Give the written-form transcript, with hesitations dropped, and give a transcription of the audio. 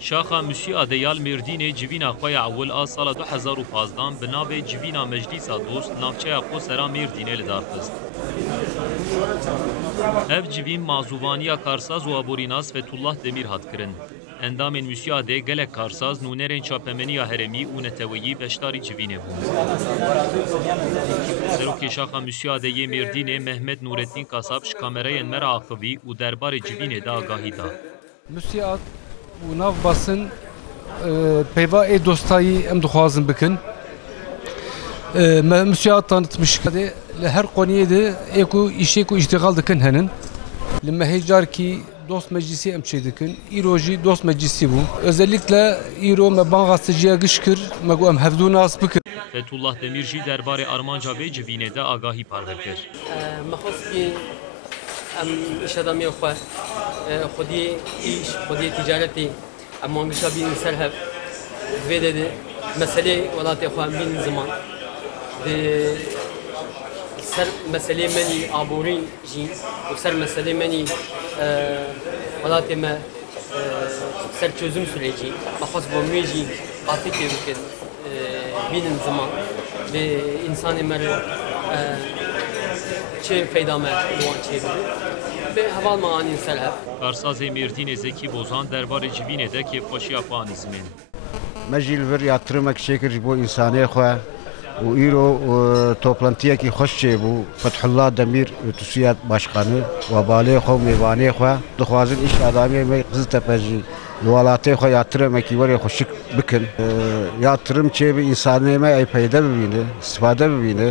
شاخا موسیقا دیال مردین جوینا خوی اول آ سال 2015 به ناو جوینا مجلس دوست ناوچه خو سرا مردینه لدارخست. اف جوین معزوبانیا کارساز و ابوریناس فتولlah دمیر هات کرن. اندامین موسیقا دی گلک کارساز نونرین چاپمنیا هرمی و نتویی بشتاری جوینه بون. سروکی شاخا موسیقا دی مردین محمد نورالدین کاسابش کامرای مرا آخوی و دربار جوینه دا آگاهی دا. موسیقا و ناو باسن پیوا ای دوستایی ام دخوازن بکن موسیقا tanıtmış kade her konuya da eko işe ko iştigal dikın henin lima hecar ki dost meclisi em çedikin iroji dost meclisi bu özellikle iro me bangasıcıya gışkır me em hevduna asbıkır Fethullah Demirci derbarê Armanca bê civînê de agahî parve kir. مخصوص ام اشادامي خو خودي ايش خودي تجارتي ام مانگشا بين سرهب فيدد مساله ولاتي خو بين زمان de سر مساله مني ابورين جين وسر مساله مني ولاتي ما سر çözüm süreci مخصوص بوميجي عاطفي بكن بين زمان ve insan emer çe feydame duan çeviri ve haval mağanin selhef. Karsazê Mêrdînê Zekî Bozan derbarê civînê de kêfxweşiya panîzmên. مجیل ور یاترمک شکر بو انسانی خو و ایرو توپلانتیکی خوش چه بو فتح الله دمیر توسیات başkanı و باله خو میوانی خو دخوازن iş adamı می قز تپجی ولاتي خو yatırmaki ور خوشک بکن یاترم چه به انسانی می ای پیدا ببینه استفاده ببینه